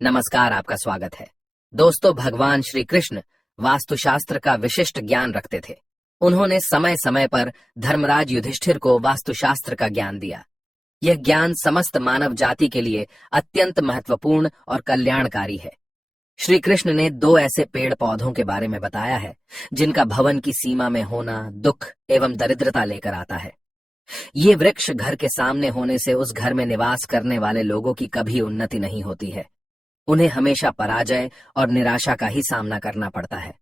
नमस्कार, आपका स्वागत है। दोस्तों, भगवान श्री कृष्ण वास्तुशास्त्र का विशिष्ट ज्ञान रखते थे। उन्होंने समय समय पर धर्मराज युधिष्ठिर को वास्तुशास्त्र का ज्ञान दिया। यह ज्ञान समस्त मानव जाति के लिए अत्यंत महत्वपूर्ण और कल्याणकारी है। श्री कृष्ण ने दो ऐसे पेड़ पौधों के बारे में बताया है जिनका भवन की सीमा में होना दुख एवं दरिद्रता लेकर आता है। ये वृक्ष घर के सामने होने से उस घर में निवास करने वाले लोगों की कभी उन्नति नहीं होती है। उन्हें हमेशा पराजय और निराशा का ही सामना करना पड़ता है।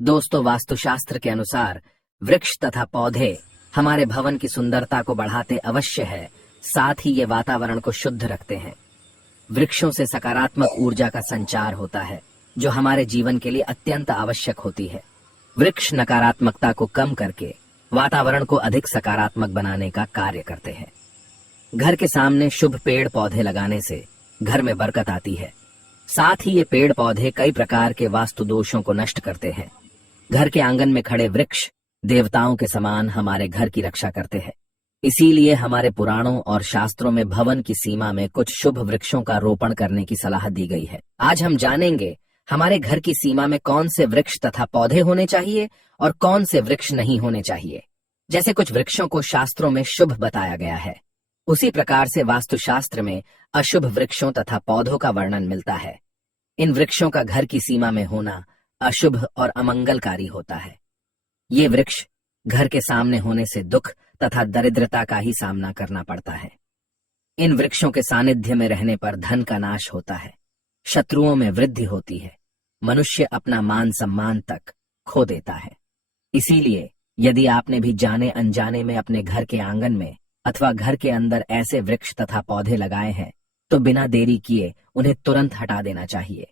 दोस्तों, वास्तुशास्त्र के अनुसार वृक्ष तथा पौधे हमारे भवन की सुंदरता को बढ़ाते अवश्य है, साथ ही ये वातावरण को शुद्ध रखते हैं। वृक्षों से सकारात्मक ऊर्जा का संचार होता है जो हमारे जीवन के लिए अत्यंत आवश्यक होती है। वृक्ष नकारात्मकता को कम करके वातावरण को अधिक सकारात्मक बनाने का कार्य करते हैं। घर के सामने शुभ पेड़ पौधे लगाने से घर में बरकत आती है। साथ ही ये पेड़ पौधे कई प्रकार के वास्तु दोषों को नष्ट करते हैं। घर के आंगन में खड़े वृक्ष देवताओं के समान हमारे घर की रक्षा करते हैं। इसीलिए हमारे पुराणों और शास्त्रों में भवन की सीमा में कुछ शुभ वृक्षों का रोपण करने की सलाह दी गई है। आज हम जानेंगे हमारे घर की सीमा में कौन से वृक्ष तथा पौधे होने चाहिए और कौन से वृक्ष नहीं होने चाहिए। जैसे कुछ वृक्षों को शास्त्रों में शुभ बताया गया है, उसी प्रकार से वास्तुशास्त्र में अशुभ वृक्षों तथा पौधों का वर्णन मिलता है। इन वृक्षों का घर की सीमा में होना अशुभ और अमंगलकारी होता है। ये वृक्ष घर के सामने होने से दुख तथा दरिद्रता का ही सामना करना पड़ता है। इन वृक्षों के सानिध्य में रहने पर धन का नाश होता है, शत्रुओं में वृद्धि होती है, मनुष्य अपना मान सम्मान तक खो देता है। इसीलिए यदि आपने भी जाने अनजाने में अपने घर के आंगन में अथवा घर के अंदर ऐसे वृक्ष तथा पौधे लगाए हैं तो बिना देरी किए उन्हें तुरंत हटा देना चाहिए।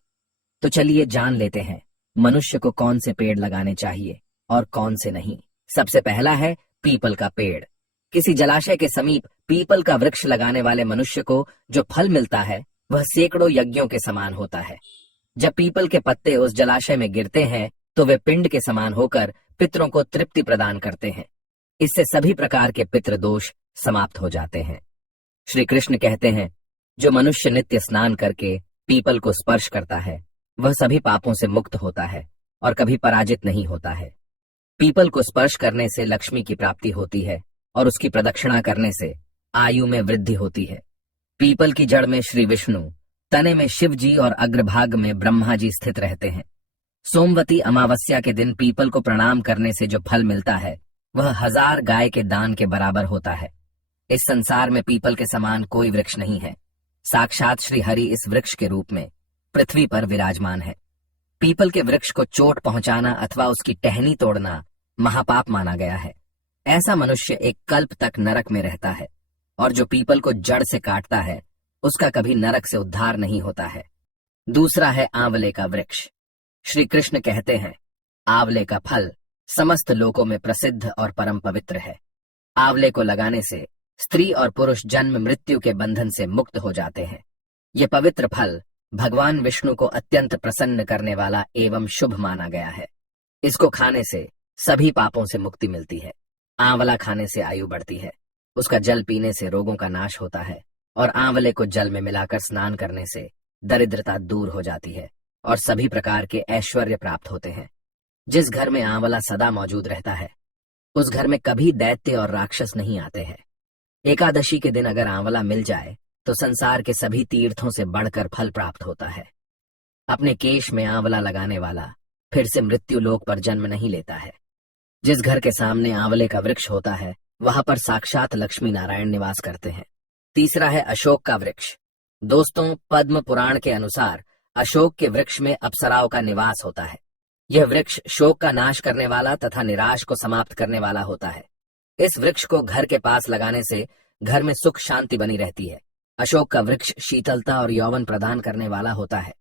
तो चलिए जान लेते हैं मनुष्य को कौन से पेड़ लगाने चाहिए और कौन से नहीं। सबसे पहला है पीपल का पेड़। किसी जलाशय के समीप पीपल का वृक्ष लगाने वाले मनुष्य को जो फल मिलता है वह सैकड़ों यज्ञों के समान होता है। जब पीपल के पत्ते उस जलाशय में गिरते हैं तो वे पिंड के समान होकर पितरों को तृप्ति प्रदान करते हैं। इससे सभी प्रकार के पितृ दोष समाप्त हो जाते हैं। श्री कृष्ण कहते हैं, जो मनुष्य नित्य स्नान करके पीपल को स्पर्श करता है वह सभी पापों से मुक्त होता है और कभी पराजित नहीं होता है। पीपल को स्पर्श करने से लक्ष्मी की प्राप्ति होती है और उसकी प्रदक्षिणा करने से आयु में वृद्धि होती है। पीपल की जड़ में श्री विष्णु, तने में शिव जी और अग्रभाग में ब्रह्मा जी स्थित रहते हैं। सोमवती अमावस्या के दिन पीपल को प्रणाम करने से जो फल मिलता है वह 1000 गाय के दान के बराबर होता है। इस संसार में पीपल के समान कोई वृक्ष नहीं है। साक्षात श्री हरि इस वृक्ष के रूप में पृथ्वी पर विराजमान है। पीपल के वृक्ष को चोट पहुंचाना अथवा उसकी टहनी तोड़ना महापाप माना गया है। ऐसा मनुष्य एक कल्प तक नरक में रहता है और जो पीपल को जड़ से काटता है उसका कभी नरक से उद्धार नहीं होता है। दूसरा है आंवले का वृक्ष। श्री कृष्ण कहते हैं, आंवले का फल समस्त लोकों में प्रसिद्ध और परम पवित्र है। आंवले को लगाने से स्त्री और पुरुष जन्म मृत्यु के बंधन से मुक्त हो जाते हैं। ये पवित्र फल भगवान विष्णु को अत्यंत प्रसन्न करने वाला एवं शुभ माना गया है। इसको खाने से सभी पापों से मुक्ति मिलती है। आंवला खाने से आयु बढ़ती है, उसका जल पीने से रोगों का नाश होता है और आंवले को जल में मिलाकर स्नान करने से दरिद्रता दूर हो जाती है और सभी प्रकार के ऐश्वर्य प्राप्त होते हैं। जिस घर में आंवला सदा मौजूद रहता है उस घर में कभी दैत्य और राक्षस नहीं आते हैं। एकादशी के दिन अगर आंवला मिल जाए तो संसार के सभी तीर्थों से बढ़कर फल प्राप्त होता है। अपने केश में आंवला लगाने वाला फिर से मृत्यु लोक पर जन्म नहीं लेता है। जिस घर के सामने आंवले का वृक्ष होता है वहां पर साक्षात लक्ष्मी नारायण निवास करते हैं। तीसरा है अशोक का वृक्ष। दोस्तों, पद्म पुराण के अनुसार अशोक के वृक्ष में अप्सराओं का निवास होता है। यह वृक्ष शोक का नाश करने वाला तथा निराश को समाप्त करने वाला होता है। इस वृक्ष को घर के पास लगाने से घर में सुख शांति बनी रहती है। अशोक का वृक्ष शीतलता और यौवन प्रदान करने वाला होता है।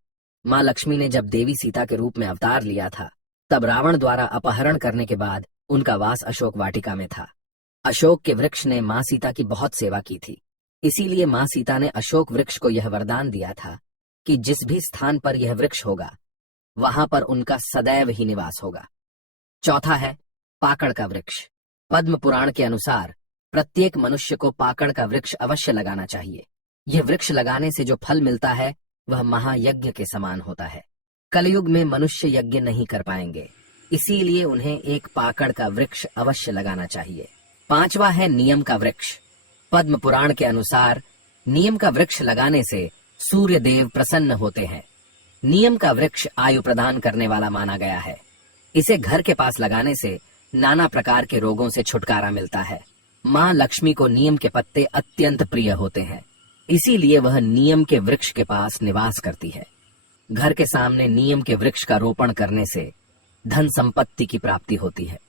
माँ लक्ष्मी ने जब देवी सीता के रूप में अवतार लिया था तब रावण द्वारा अपहरण करने के बाद उनका वास अशोक वाटिका में था। अशोक के वृक्ष ने माँ सीता की बहुत सेवा की थी। इसीलिए माँ सीता ने अशोक वृक्ष को यह वरदान दिया था कि जिस भी स्थान पर यह वृक्ष होगा वहां पर उनका सदैव ही निवास होगा। चौथा है पाकड़ का वृक्ष। पद्म पुराण के अनुसार प्रत्येक मनुष्य को पाकड़ का वृक्ष अवश्य लगाना चाहिए। यह वृक्ष लगाने से जो फल मिलता है वह महायज्ञ के समान होता है। कलयुग में मनुष्य यज्ञ नहीं कर पाएंगे, इसीलिए उन्हें एक पाकड़ का वृक्ष अवश्य लगाना चाहिए। 5वां है नियम का वृक्ष। पद्म पुराण के अनुसार नियम का वृक्ष लगाने से सूर्य देव प्रसन्न होते हैं। नियम का वृक्ष आयु प्रदान करने वाला माना गया है। इसे घर के पास लगाने से नाना प्रकार के रोगों से छुटकारा मिलता है। माँ लक्ष्मी को नीम के पत्ते अत्यंत प्रिय होते हैं, इसीलिए वह नीम के वृक्ष के पास निवास करती है। घर के सामने नीम के वृक्ष का रोपण करने से धन संपत्ति की प्राप्ति होती है।